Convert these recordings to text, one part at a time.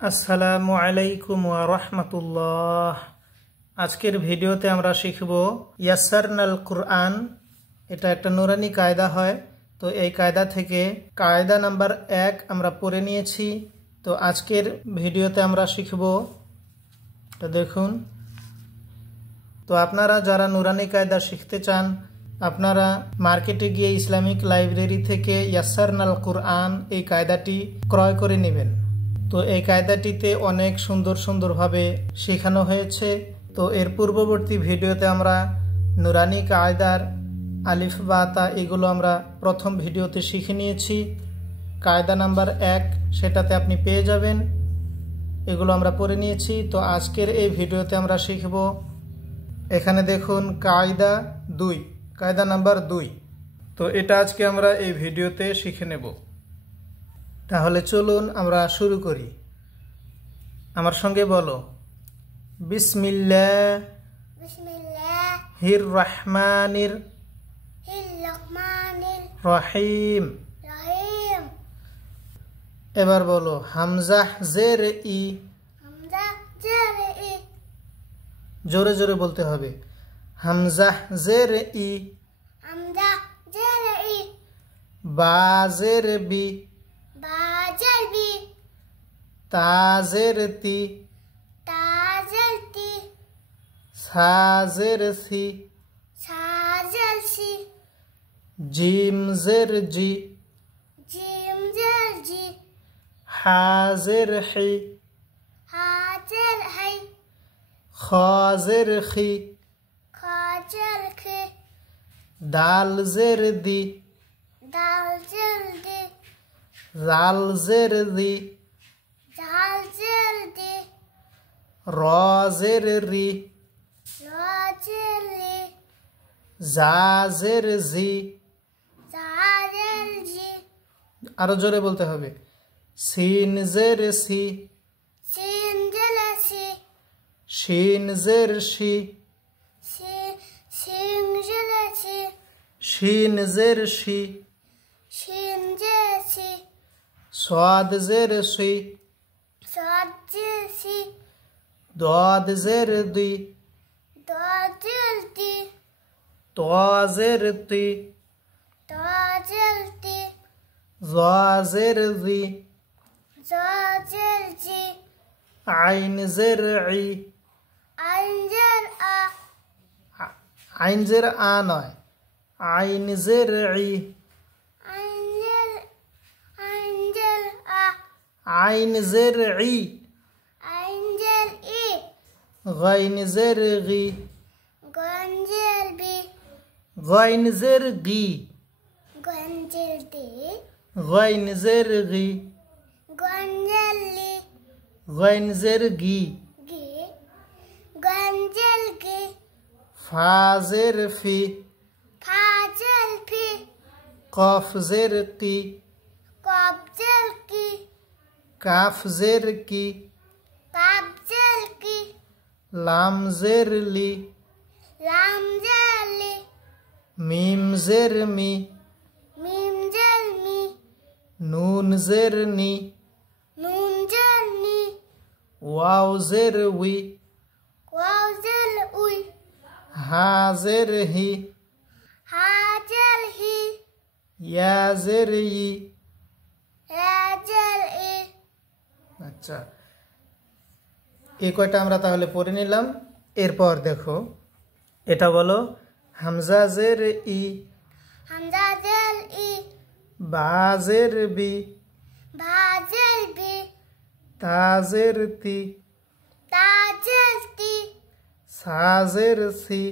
আসসালামু আলাইকুম ওয়া রাহমাতুল্লাহ। আজকের ভিডিওতে আমরা শিখব ইয়াসসারনাল কুরআন। এটা একটা নুরানি কায়দা হয়। তো এই কায়দা থেকে কায়দা নাম্বার 1 আমরা পড়ে নিয়েছি। তো আজকের ভিডিওতে আমরা শিখব, তো দেখুন। তো আপনারা যারা নুরানি কায়দা শিখতে চান, আপনারা মার্কেটে গিয়ে ইসলামিক লাইব্রেরি থেকে ইয়াসসারনাল কুরআন এই কায়দাটি ক্রয় করে নেবেন। তো এই কায়দাটিতে অনেক সুন্দরভাবে শেখানো হয়েছে। তো এর পূর্ববর্তী ভিডিওতে আমরা নুরানি কায়দার আলিফ বা তা এগুলো আমরা প্রথম ভিডিওতে শিখে নিয়েছি। কায়দা নাম্বার 1 সেটাতে আপনি পেয়ে যাবেন, এগুলো আমরা পড়ে নিয়েছি। তো আজকের এই ভিডিওতে আমরা শিখব, এখানে দেখুন কায়দা 2, কায়দা নাম্বার 2। তো এটা আজকে আমরা এই ভিডিওতে শিখে নেব। তাহলে চলুন আমরা শুরু করি। আমার সঙ্গে বলো, বিসমিল্লাহির রহমানির রহিম। এবার বলো হামজা জের ই। জোরে জোরে বলতে হবে, হামজা জের ই। বা জের বি। তাজের তি। সাজের সি। জিম জের জি। হাজের হি। খাজের খি। দাল জের দি। জাল জের দি। রজের রি। জাজের জি। আরো জোরে বলতে হবে, সিন জের সি। শিন জের শি। শিন জের শি। সাদ জের সি। দাদ জের দি। তাজের তি। জাজের জি। আইন জের ই। আইন জের আ নয়, আইন জের ই। আইন জের ই। গাইন জের গি। গাইন জের গি। গাইন জের গি। গাইন জের গি। ফাজের ফি। কফ জের কি। কাফ জের কি। লাম জের লি। মিম জের মি। নুন জের নি। ওয়াও জের উই। হা জের হি। ইয়া জের ই। আচ্ছা, এই কয়টা আমরা তাহলে পড়ে নিলাম। এরপর দেখো, এটা বলো হামজা জের ই। বা জের বি। তাজের তি। সাজের সি।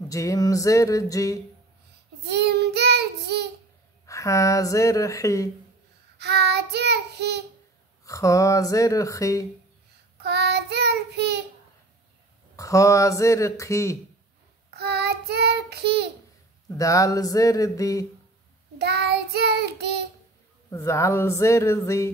জিম জের জি। হাজের হি। খাজের খি। খাজের খি। দাল জের দি। জাল জের জি।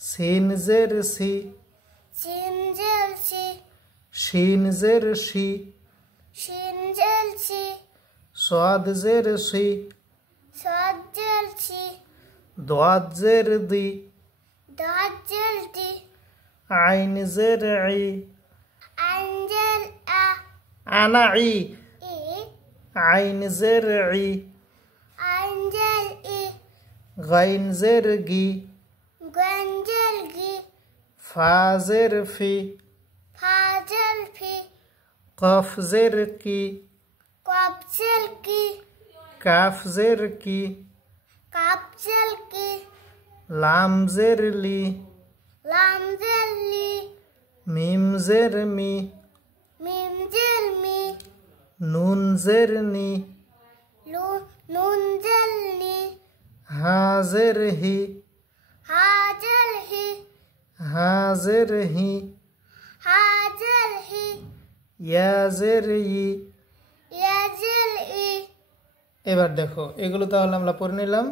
সিন জের সি। শিন জের শি। সাদ জের সি। ضاد زر ضي ضاد زر دي عين زر عي أنزل أنا عي إيه عين زر عي أنزل إيه غين زر جي غنزل جي فا زر في فازل في قاف زر كي قبزل كي كاف زر كي قبزل كي لام زر لي لامزل لي ميم زر مي ميمزل مي نون زر ني نونزل ني ها زر هي هاجل هي ها زر هي هاجل هي يا زر ي يزل إيه এবার দেখো এগুলো তাহলে আমরা পড়ে নিলাম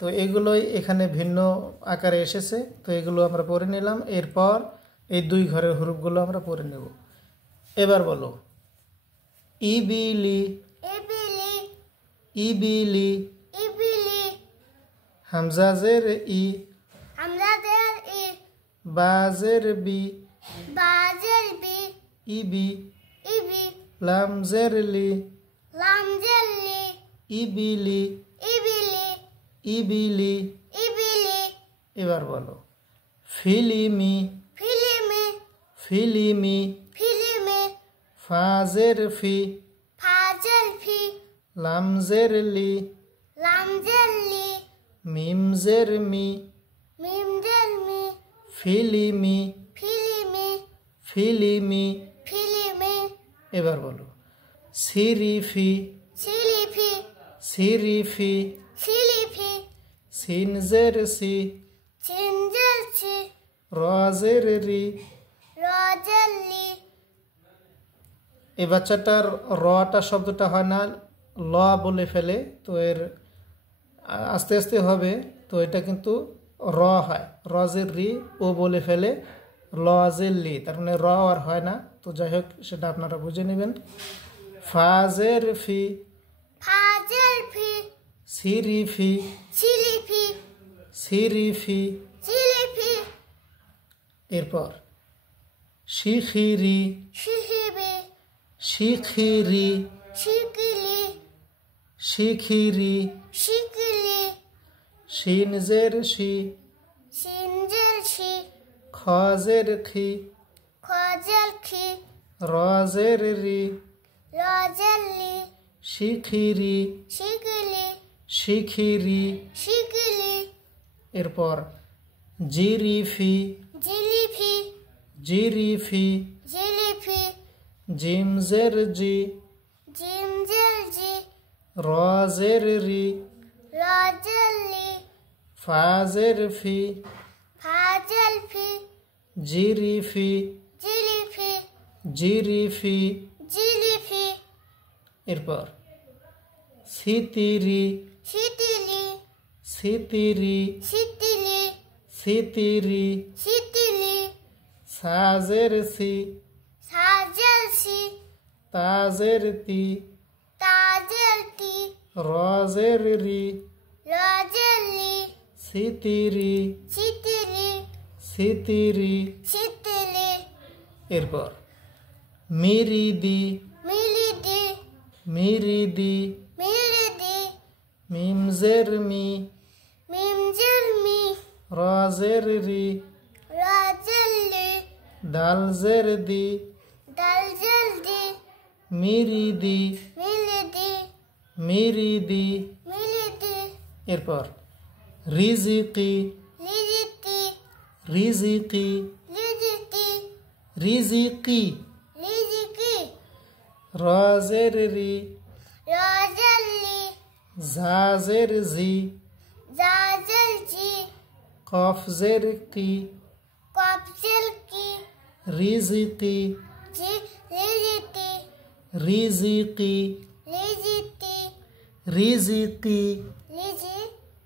তো এগুলোই এখানে ভিন্ন আকারে এসেছে তো এগুলো আমরা পড়ে নিলাম এরপর এই দুই ঘরের হরফগুলো আমরা পড়ে নেব এবার বলো ইবিলি إبلي ইবিলি إبلي হামজা জের ই حمزة زر إيه বা জের বি بازل بي ইবি إبي লাম জের লি لامزل لي ইবিলি إبلي ইবিলি إبلي এবার বলো ফিলিমি فيلمي ফিলিমি فيلمي ফাজের ফি فازل في লাম জের লি لامزل لي মিম জের মি ميمزل مي ফিলিমি فيلمي ফিলিমি فيلمي এবার বলো সিরিফি سيليفي সিরিফি سيليفي সিন জের সি سنزل سي র জের রি راجل لي এই বাচ্চাটার রটা শব্দটা হয় না ল বলে ফেলে তো এর আস্তে আস্তে হবে তো এটা কিন্তু র হয় রজের রি ও বলে ফেলে লজের লি তার মানে র আর হয় না তো যাই হোক সেটা আপনারা বুঝে নেবেন ফাজের ফি فازل في সিরিফি سيليفي সিরিফি سيليفي এরপর শিখিরি شهبي শিখিরি شكلي শিখিরি شكلي শিন জের শি سنزل شي খজের খি خازل خي রজের রি راجل لي শিখিরি شكلي শিখিরি شكلي এরপর জিরিফি جليفي জিরিফি جليفي জিমজের জি جمزل جي রজের রি راجل لي ফাজের ফি فازل في জিরিফি جليفي জিরিফি جليفي এরপর সিতিরি شتلي সিতিরি شتلي সিতিরি شتلي সাজের সি سازل سي তাজের তি تازل تي রজের রি راجل لي সিতিরি شتلي সিতিরি شتلي এরপর মিরিদি ميلدي মিরিদি ميلدي মিমজের মি ميمزل مي রজের রি راجل لي দালজের দি دلزل دي মিরিদি ميلدي মিরিদি ميلدي এরপর রিজিকি ليجتي রিজিকি ليجتي রিজিকি ليجكي রজের রি راجل لي ঝাজের জি زازل جي কফজের কি قبزل كي রিজিকি جي ليجتي রিজিকি ليجتي রিজিকি ليجي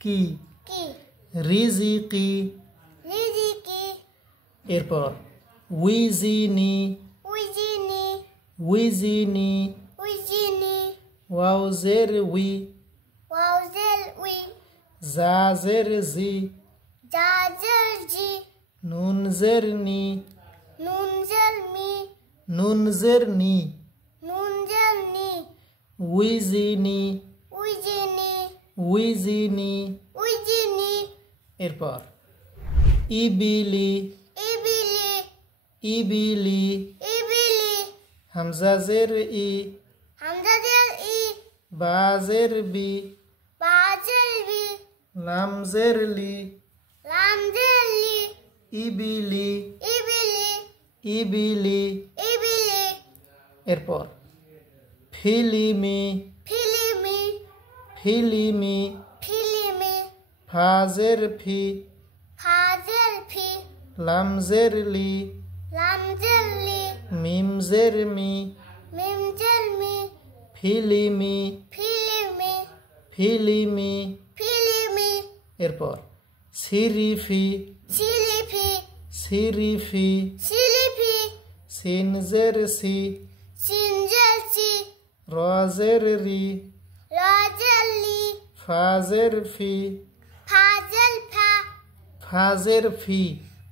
কি كي রিজিকি ليجكي এরপর উইজিনি ويجيني উইজিনি ويجيني ওয়াউজের উই واوزل وي জাজের জি, জাজের জি, নুনজের নি, নুনজের মি, নুনজের নি, নুনজের নি, উইজিনি, উইজিনি, উইজিনি। উইজিনি, এরপর ইবিলি, ইবিলি, ইবিলি, ইবিলি, হামজাজের ই, হামজাজের ই, বাজের বি, বাজের বি, লামজের লি, লামজের লি, ইবিলি, ইবিলি, ইবিলি। ইবিলি, এরপর ফিলিমি, ফিলিমি, ফিলিমি, ফিলিমি, ফাজের ফি, ফাজের ফি, লামজের লি, লামজের লি, মিমজের মি, মিমজের মি, ফিলিমি, ফিলিমি, ফিলিমি। ফিলিমি, এরপর সিরিফি, সিলিফি, সিরিফি, সিলিফি, সিনজের সি, সিনজের সি, রজের রি, রাজের লি, ফাজের ফি, ফাজের ফা, ফাজের ফি,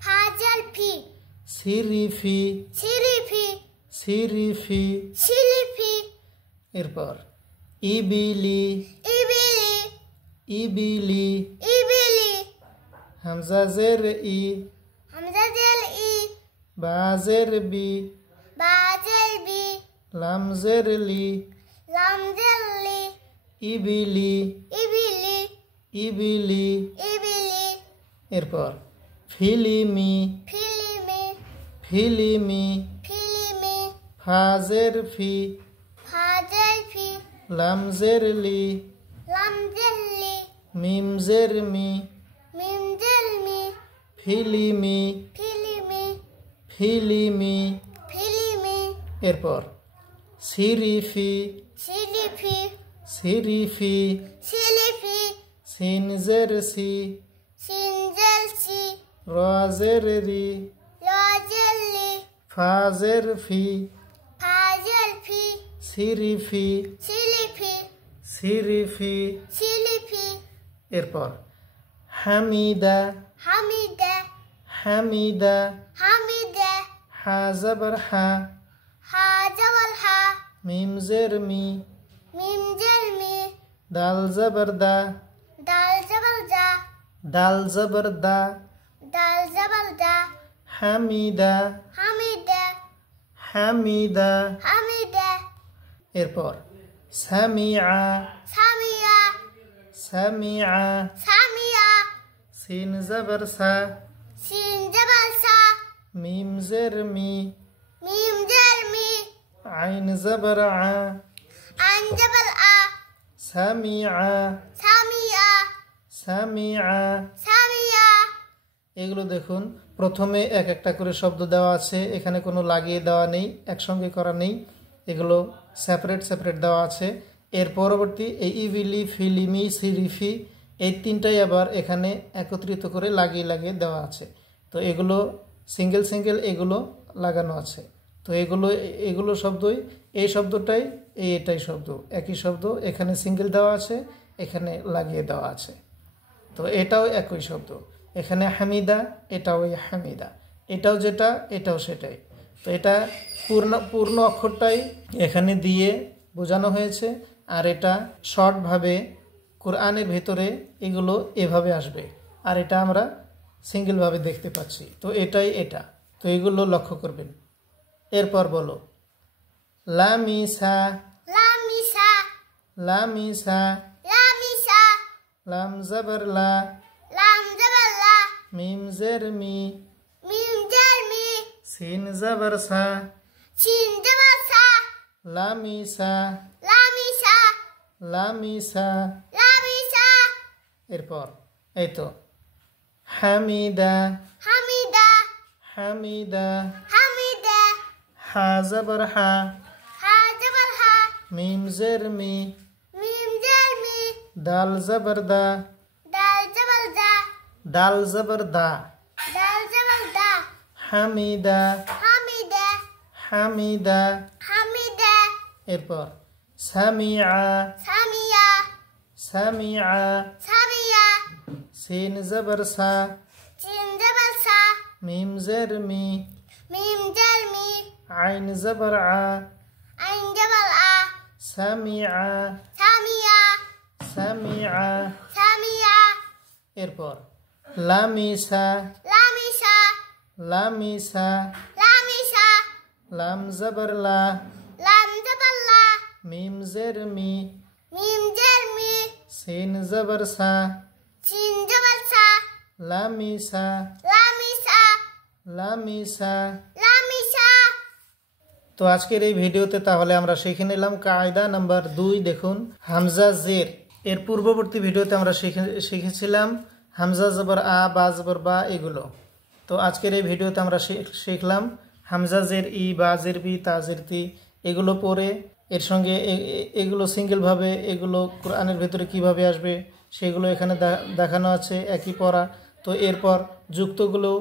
ফাজের ফি, সিরিফি, সিরিফি, সিরিফি। সিলিফি, এরপর ইবিলি, ইবিলি, ইবিলি, ইবিলি, হামজাজের ই, হামজাজের ই, বাজের বি, বাজের বি, লামজের লি, লামজের লি, ইবিলি, ইবিলি, ইবিলি। ইবিলি, এরপর ফিলিমি, ফিলিমি, ফিলিমি, ফিলিমি, ফাজের ফি, ফাজের ফি, লামজের লি, লামজের লি, মিমজের মি, মিমজের মি, ফিলিমি, ফিলিমি, ফিলিমি। ফিলিমি, এরপর সিরিফি, সিলিফি, সিরিফি, সিলিফি, সিনজের সি, সিনজের সি, রজের রি, রাজের লি, ফাজের ফি, ফাজের ফি, সিরিফি, সিলিফি, সিরিফি। সিলিফি। এরপর হামিদা, হামিদা, হামিদা, হামিদা, হা জবর হা, হা জবর হা, মিমজের মি, মিমজের মি, দাল জবর দা, দাল জবর দা, দাল জবর দা, দাল জবর দা, হামিদা, হামিদা, হামিদা। হামিদা। এরপর সামিআ, সামিয়া, সামিআ, সামিয়া, সিন জবর সা, সিন জবর সা, মিমজের মি, মিমজের মি, আইন জবর আ, আইন জবর আ, সামিআ, সামিয়া, সামিআ। সামিয়া। এগুলো দেখুন, প্রথমে এক একটা করে শব্দ দেওয়া আছে, এখানে কোনো লাগিয়ে দেওয়া নেই, একসঙ্গে করা নেই, এগুলো সেপারেট সেপারেট দেওয়া আছে। এর পরবর্তী এই ইবিলি, ফিলিমি, সিরিফি, এই তিনটাই আবার এখানে একত্রিত করে লাগিয়ে লাগিয়ে দেওয়া আছে। তো এগুলো সিঙ্গেল সিঙ্গেল এগুলো লাগানো আছে। তো এগুলো এগুলো শব্দই, এই শব্দটাই এটাই শব্দ, একই শব্দ, এখানে সিঙ্গেল দেওয়া আছে, এখানে লাগিয়ে দেওয়া আছে। তো এটাও একই শব্দ, এখানে হামিদা, এটাও হামিদা, এটাও যেটা এটাও সেটাই। তো এটা পূর্ণ অক্ষরটাই এখানে দিয়ে বোঝানো হয়েছে, আর এটা শর্টভাবে কোরআনের ভেতরে এগুলো এভাবে আসবে, আর এটা আমরা সিঙ্গেলভাবে দেখতে পাচ্ছি। তো এটাই এটা, তো এগুলো লক্ষ্য করবেন। এরপর বলো লামিসা, লামিসা, লামিসা, লামিসা, লাম জবর লা, লাম জবর লা, মিম জের মি, মিম জের মি, সিন জবর সা, সিন জবর সা, লামিসা, লামিসা, লামিসা। লামিসা। এরপর এই তো হামিদা, হামিদা, হামিদা, হামিদা, হা জবর হা, হা জবর হা, মিম জের মি, মিম জের মি, দাল জবর দা, দাল জবর দা, দাল জবর দা, দাল জবর দা, হামিদা, হামিদা, হামিদা। হামিদা। এরপর সামিআ, সামিয়া, সামিআ, সামিয়া, সিন জবর সা, সিন জবর সা, মিম জের মি, মিম জের মি, আইন জবর আ, আইন জবর আ, সামিআ, সামিয়া, সামিআ। সামিয়া, এরপর লামিসা, লামিসা, লামিসা, লামিসা, লাম জবর লা, লাম জবর লা, মিম জের মি, মিম জের মি, সিন জবর সা, সিন জবর সা, লামিসা, লামিসা, লামিসা। লামিসা। তো আজকের এই ভিডিওতে তাহলে আমরা শিখে নিলাম কায়দা নাম্বার 2। দেখুন হামজা জের। এর পূর্ববর্তী ভিডিওতে আমরা শিখেছিলাম হামজা জবর আ, বা জবর বা, এগুলো। তো আজকের এই ভিডিওতে আমরা শিখলাম হামজা জের ই, বা জের বি, তা জের তি, এগুলো পড়ে এর সঙ্গে এগুলো সিঙ্গেলভাবে এগুলো কোরআনের ভেতরে কিভাবে আসবে সেগুলো এখানে দেখানো আছে, একই পড়া। তো এরপর যুক্তগুলো,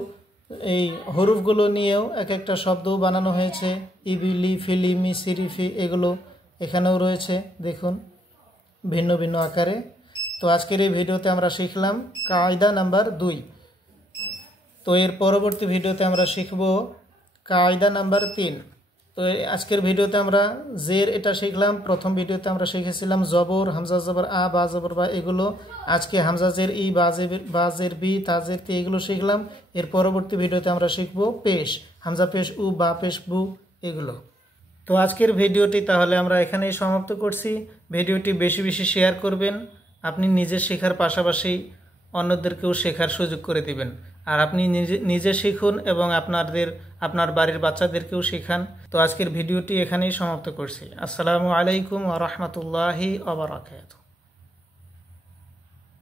এই হরুফগুলো নিয়েও এক একটা শব্দও বানানো হয়েছে, ইবিলি, ফিলিমি, সিরিফি, এগুলো এখানেও রয়েছে দেখুন ভিন্ন ভিন্ন আকারে। তো আজকের এই ভিডিওতে আমরা শিখলাম কায়দা নাম্বার 2। তো এর পরবর্তী ভিডিওতে আমরা শিখব কায়দা নাম্বার 3। তো আজকের ভিডিওতে আমরা জের এটা শিখলাম। প্রথম ভিডিওতে আমরা শিখেছিলাম জবর, হামজা জবর আ, বা জবর বা, এগুলো। আজকে হামজা জের ই, বা জের বি, তা জের তি, এগুলো শিখলাম। এর পরবর্তী ভিডিওতে আমরা শিখব পেশ, হামজা পেশ উ, বা পেশ বু, এগুলো। তো আজকের ভিডিওটি তাহলে আমরা এখানেই সমাপ্ত করছি। ভিডিওটি বেশি বেশি শেয়ার করবেন। আপনি নিজে শেখার পাশাপাশি অন্যদেরকেও শেখার সুযোগ করে দিবেন। আর আপনি নিজে শিখুন এবং আপনার বাড়ির বাচ্চাদেরকেও শেখান। তো আজকের ভিডিওটি এখানেই সমাপ্ত করছি। আসসালামু আলাইকুম ওয়া রাহমাতুল্লাহি ওয়া বারাকাতুহু।